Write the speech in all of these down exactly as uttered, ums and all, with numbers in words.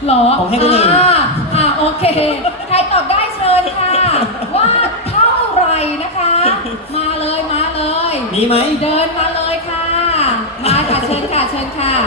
หรอผมให้คนอื่นอ่าอ่าโอเค ใครตอบได้เชิญค่ะ ว่าเท่าไหร่นะคะ มาเลยมาเลยมีไหมเดินมาเลยค่ะ มาค่ะเชิญค่ะเชิญค่ะ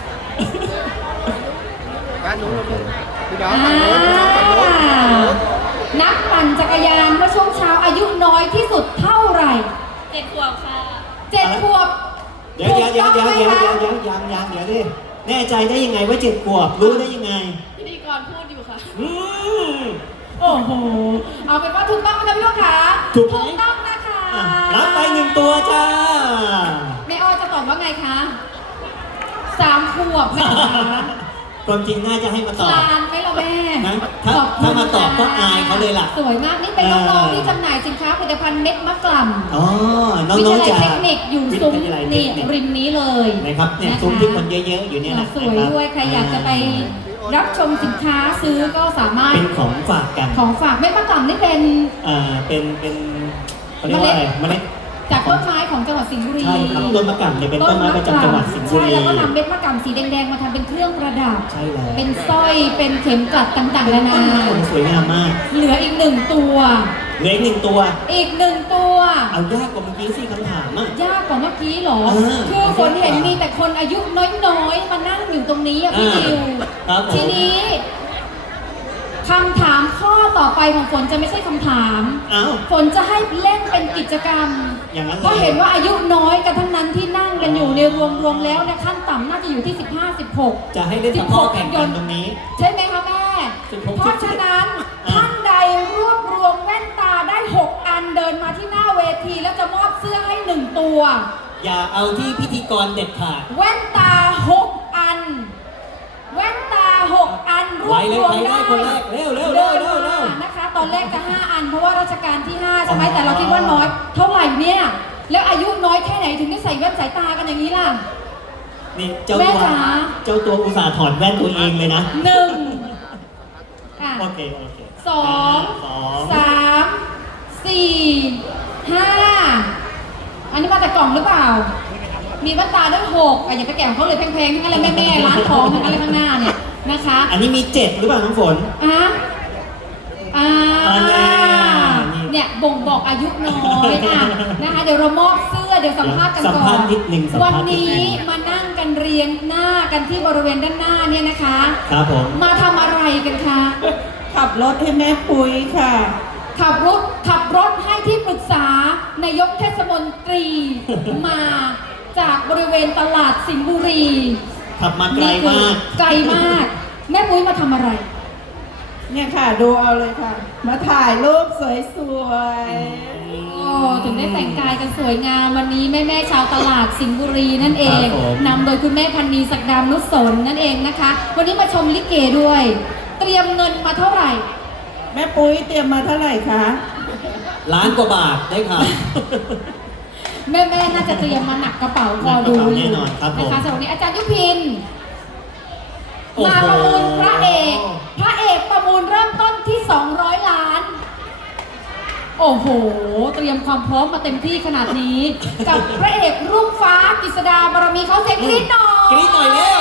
ด้านนู้นพี่น้องอ่าฝั่งนู้นพี่น้องฝั่งนู้นนักปั่นจักรยานเมื่อช่วงเช้าอายุน้อยที่สุดเท่าไหร่เจ็ดขวบค่ะเจ็ดขวบเดี๋ยวเดี๋ยวเดี๋ยวเดี๋ยวเดี๋ยวถูกเดี๋ต้ยอวงไหมเดี๋ยวคะยังยังเดี๋ยวดิแน่ใจได้ยังไงว่าเจ็ดขวบรู้ได้ยังไงพิธีกรพูดอยู่ค่ะอืมโอ้โห เอาเป็นว่าถูกต้องไหมคะพี่ลูกค้าถูกไหมต้องนะคะอ่ะรับไปหนึ่งตัวจ้าแม่อ้อยจะตอบว่าไงคะสามขวบไหมคะความจริงน่าจะให้มาตอบคลานไหมล่ะแม่นะถ้าขอบคุณถ้ามาตอบก็ค่ะอายเขาเลยล่ะสวยมากนี่เป็นเออน้องๆที่จำหน่ายสินค้าผลิตภัณฑ์เม็ดมะกล่ำอ๋อ น้วิทองยาลัๆยจะเทคนิคอยู่ซุ้มวิทยาลัยเทนี่คนิคริมนี้เลยนะครับเนี่ยะะซุ้มที่คนเยอะๆอยู่เนี่ยแหละสวยนะครับด้วยใครอยากจะไปรับชมสินค้าซื้อก็สามารถเป็นของฝากกันของฝากเม็ดมะกล่ำนี่เป็นอ่าเป็นเป็นเขาเรียกว่าอะไรเมล็ดจากต้นไม้ของจังหวัดสิงห์บุรีใช่ครับต้นมะกำเนี่ยเป็นต้นไม้ประจำจังหวัดสิงห์บุใช่รีแล้วก็นำเม็ดมะกำสีแดงๆมาทำเป็นเครื่องประดับใช่แล้วเป็นสร้อยเป็นเข็มกลัดต่างๆนานาสวยงามมากเหลืออีกหนึ่งตัวเหลืออีกหนึ่งตัวอีกหนึ่งตัวเอายากกว่าเมื่อกี้สิคำถามอ่ะยากกว่าเมื่อกี้เหรอเออคือฝนเห็นมีแต่คนอายุน้อยๆมานั่งอยู่ตรงนี้อะพี่อ่าดิวครับผมทีนี้คำถามข้อต่อไปของฝนจะไม่ใช่คำถามเอ้าฝนจะให้เล่นเป็นกิจกรรมอย่างนั้นเลยเพราะเห็นว่าอายุน้อยกันทั้งนั้นที่นั่งกันอยู่ในรวมๆแล้วเนยขั้นต่ำน่าจะอยู่ที่ สิบห้า สิบหกจะให้เล่นตะกร้อแข่งกันตรงนี้ใช่ไหมคะแม่สิบหกเพราะฉะนั้นอ่ะท่านใดรวบรวมแว่นตาได้ หก อันเดินมาที่หน้าเวทีแล้วจะมอบเสื้อให้หนึ่งตัวอย่าเอาที่พิธีกรเด็ดขาดแว่นตา หก อัน แว่นตา หก อันรวบรวมไวเลยได้ใครได้คนแรกเร็วเร็วเดินเร็วเร็วมานะคะ ตอนแรกจะ ห้า อัน เพราะว่าราชการที่ ห้า ใช่ไหมอ๋อแต่เราคิดว่าน้อย เท่าไหร่เนี่ย แล้วอายุน้อยแค่ไหนถึงได้ใส่แว่นสายตากันอย่างนี้ล่ะนี่เจ้าแม่ตัวจ๋าเจ้าตัวอุตส่าห์ถอดแว่นตัวเองเลยนะหนึ่งอ่ะโอเคโอเคสองสองสามสี่ห้าอันนี้มาจากกล่องหรือเปล่า มีแว่นตาด้วยหกอ่ะอย่าไปแก่ของเขาเลยแพงๆทั้งนั้นเลยแม่ๆร้านทองทั้งนั้นเลยข้างหน้าเนี่ยนะคะอันนี้มีเจ็ดหรือเปล่าน้องฝนอ่ะอ่าอันนี้นี่เนี่ยบ่งบอกอายุน้อยอ่ะนะคะเดี๋ยวเรามอบเสื้อเดี๋ยวสัมภาษณ์กันสัมก่อภาน ษณ์นิดนึงสัมวันภาษณ์นิดนี้นึงมานั่งกันเรียงหน้ากันที่บริเวณด้านหน้าเนี่ยนะคะครับผมมาทำอะไรกันคะขับรถให้แม่ปุ้ยค่ะขับรถขับรถให้ที่ปรึกษานายกเทศมนตรี มาจากบริเวณตลาดสิงห์บุรีขับมาไกลนี่คือมากไกลมาก แม่ปุ้ยมาทำอะไรเนี่ยค่ะ ดูเอาเลยค่ะ มาถ่ายรูปสวยโอ้ถึงได้แต่งกายกันสวยงามวันนี้แม่แม่ๆชาวตลาดสิงห์บุรีนั่นเองครับผมนำโดยคุณแม่พันนีศักดานุสนนั่นเองนะคะ วันนี้มาชมลิเกด้วย เตรียมเงินมาเท่าไหร่ๆ แม่ปุ้ยเตรียมมาเท่าไหร่คะล้านกว่าบาทได้ครับแม่แม่ๆน่าจะเตรียมมาหนักกระเป๋าพอดูหนักกระเป๋าอแน่ยู่นอนครับผมนะคะสำหรับวันนี้อาจารย์ยุพินโอ้โหมาประมูลพระเอก พระเอกประมูลเริ่มต้นที่ สองร้อย ล้าน โอ้โห เตรียมความพร้อมมาเต็มที่ขนาดนี้ กับพระเอกรุ่งฟ้ากฤษดาบารมีเขาเสียงกรี๊ดหน่อยกรี๊ดหน่อยเร็ว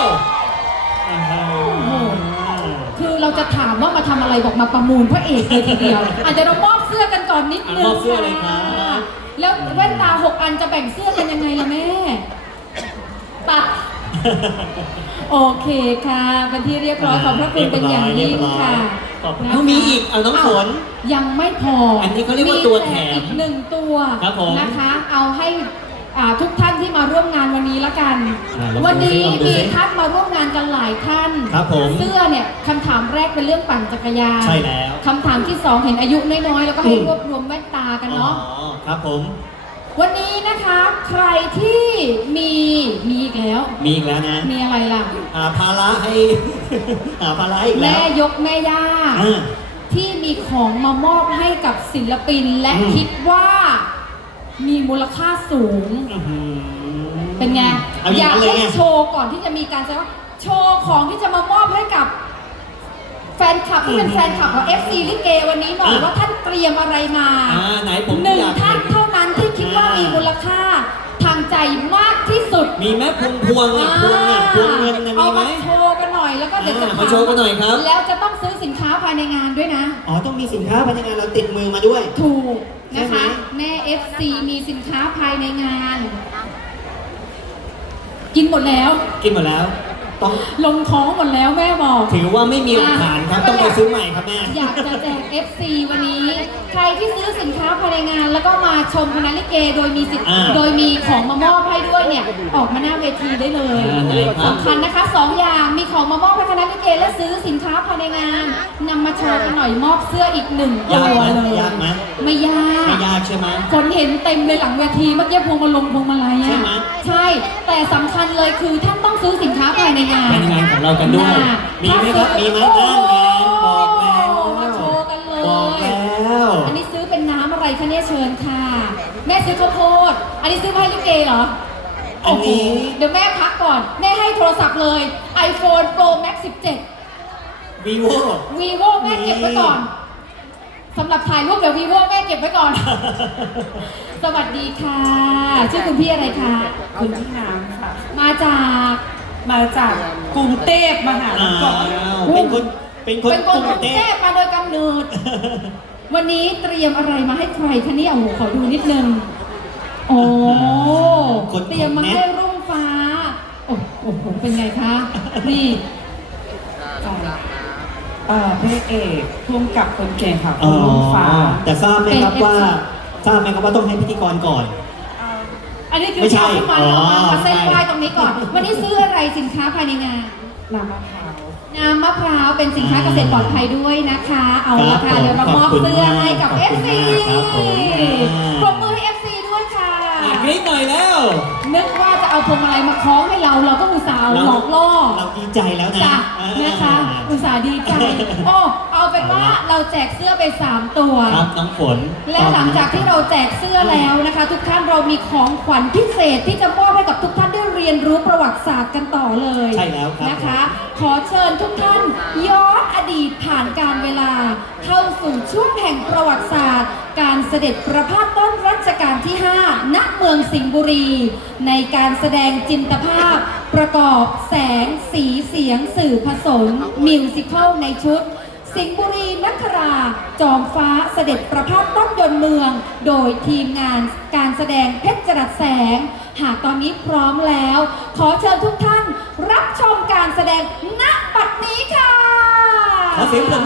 คือเราจะถามว่ามาทำอะไรบอกมาประมูลพระเอกเลยทีเดียว อาจจะเรามอบเสื้อกันก่อนนิดนึงมอบเสื้อเลยครับแล้วแว่นตาหกอันจะแบ่งเสื้อกันยังไงล่ะแม่ ตัด โอเคค่ะเป็นที่เรียบร้อยขอบพระคุณเป็นอย่างยิ่งค่ะขอบคุณนะคะเอามีอีกเอาน้องฝนอ้าวยังไม่พออัอันนี้เขาเรียกว่าตัวแถมอีกหนึ่งตัวครับผมนะคะ เอาให้อ่าทุกท่านที่มาร่วมงานวันนี้ละกันอ่าลองดูวันนี้สิลองดูมีสิท่านมาร่วมงานกันหลายท่านครับผมเสื้อเนี่ยคำถามแรกเป็นเรื่องปั่นจักรยานใช่แล้วคำถามที่สองเห็นอายุน้อยๆแล้วก็ให้อืมรวบรวมแว่นตากันเนาะอ๋อครับผมวันนี้นะคะใครที่มีมีอีกแล้วมีอีกแล้วนะมีอะไรล่ะหาภาระให้ หาภาระอีกแล้แม่วยกแม่ย่าอ่าที่มีของมามอบให้กับศิลปินและอืมคิดว่ามีมูลค่าสูงอื้อหือเป็นไงเอาอย่างนั้นเลยให้ไงโชว์ก่อนที่จะมีการแสดงว่าโชว์ของที่จะมามอบให้กับแฟนคลับที่เป็นแฟนคลับของ เอฟ ซี ลิเกวันนี้หน่อยอ่ะว่าท่านเตรียมอะไรมาอ่าไหนผมหนึ่งอยากท่านเห็นเท่านั้นที่คิดว่าอ่ามีมีมูลค่า ถามางใจมากที่สุดมีไหมพวงพวงอ่ะพวงอ่ะพวงเงินน่ะมีเอาไหมมาโชว์กันหน่อยแล้วก็เดี๋ยวจะอ่ามาโชว์กันหน่อยครับแล้วจะต้องซื้อสินค้าภายในงานด้วยนะอ๋อต้องมีสินค้าภายในงานเราติดมือมาด้วยถูกนะใช่ไหมคะ แม่ เอฟ ซี มีสินค้าภายในงาน กินหมดแล้วกินหมดแล้ว ต้องลงท้องหมดแล้วแม่บอกถือว่าไม่มีหลักฐานครับ ต้องไปซื้อใหม่ครับแม่อยากจะแจก เอฟ ซี วันนี้ ใครที่ซื้อสินค้าภายในงาน แล้วก็มาชมคณะลิเกโดยมีสิทธิ์อ่าโดยมีของมามอบให้ด้วยเนี่ย ออกมาหน้าเวทีได้เลยอ่าได้ครับสำคัญนะคะสองอย่างมีของมามอบให้คณะลิเกและซื้อสินค้าภายในงานนำมาโชว์กันหน่อยมอบเสื้ออีกหนึ่งตัยากวไหมเลยยากไหมไม่ยาไม่กยากใช่ไหมคนเห็นเต็มเลยหลังเวทีเมื่อกี้พวงมาลงพวงมาลัยใช่อ่ะไหมใช่ แต่สำคัญเลยคือท่านต้องซื้อสินค้าภายในงานภายในงานของเรากันด้วยน่ะมีไหมครับมีไหมโอ้นั่นโหไงบอกแล้วมาโชว์กันเลยบอกแล้วอันนี้ซื้อเป็นน้ำอะไรคะเนี่ยเชิญค่ะ แม่ซื้อข้าวโพด อันนี้ซื้อมาให้ลิเกเหรออันนี้โโหเดี๋ยวแม่พักก่อน แม่ให้โทรศัพท์เลย iPhone Pro Max สิบเจ็ด vivo vivo แม่เก็บไว้ก่อนสำหรับถ่ายรูปเดี๋ยว vivo แม่เก็บไว้ก่อน สวัสดีค่ะ ชื่อคุณพี่อะไรคะคุณพี่น้ำค่ะมาจากมาจากกรุงเทพมหานอ้าครวเป็นคนเป็นคนเป็นคนกรุงเทเทพพมาโดยกำเนิด วันนี้เตรียมอะไรมาให้ใครคะเนี่ยโอ้โหขอดูนิดนึง โอ้คนเตรียมมาให้รุ่งฟ้า โอ้โอ้โห เป็นไงคะ นี่เอ่อพระเอกพุ่มกับคนเก่งค่ะอ๋คุอณลุงฟ้าแต่ทราบไหมครับเป็นว่าเอฟซีทราบไหมครับว่าต้องให้พิธีกรก่อนอันนี้คือไม่ใช่เอาขึ้นมาอ๋อเอามามาเส้นใช่ไหว้ตรงนี้ก่อน วันนี้ซื้ออะไรสินค้าภายในงานน้ำมะพร้าวน้ำมะพร้าวเป็นสินค้าเกษตรปลอดภัยด้วยนะคะ เอาละครัค่ะบเดี๋ยวเรามอบขอบคุณเสื้อให้กับมากเอฟ ซีขอบคุณมากครับผมปรบมือให้ เอฟ ซี ด้วยค่ะอ่ะกรี๊ดหน่อยแล้วนึกว่าจะเอาพวงมาลัยมาคล้องให้เรา เราก็อุตส่าห์หลอกล่อเราดีใจแล้วนะจ้ะอ่านะคะ อุตส่าห์ดีใจ โอ้ เอาเป็นว่าเราแจกเสื้อไปสามตัวครับน้องฝนและหลังจากที่เราแจกเสื้อแล้วนะคะ ทุกท่านเรามีของขวัญพิเศษที่จะมอบให้กับทุกท่านได้เรียนรู้ประวัติศาสตร์กันต่อเลยใช่แล้วครับนะคะ ขอเชิญทุกท่านย้อนอดีตผ่านการเวลา เข้าสู่ช่วงแห่งประวัติศาสตร์ การเสด็จประพาสต้นรัชกาลที่ ห้า ณ เมืองสิงห์บุรี ในการแสดงจินตภาพ ประกอบแสงสีเสียงสื่อผสมมิวสิควลในชุด สิงห์บุรีนักรา จอมฟ้าเสด็จประพาสต้นยนต์เมือง โดยทีมงานการแสดงเพชรจรัสแสง หากตอนนี้พร้อมแล้ว ขอเชิญทุกท่านรับชมการแสดงณบัดนี้ค่ะขอเสียงปรบมือ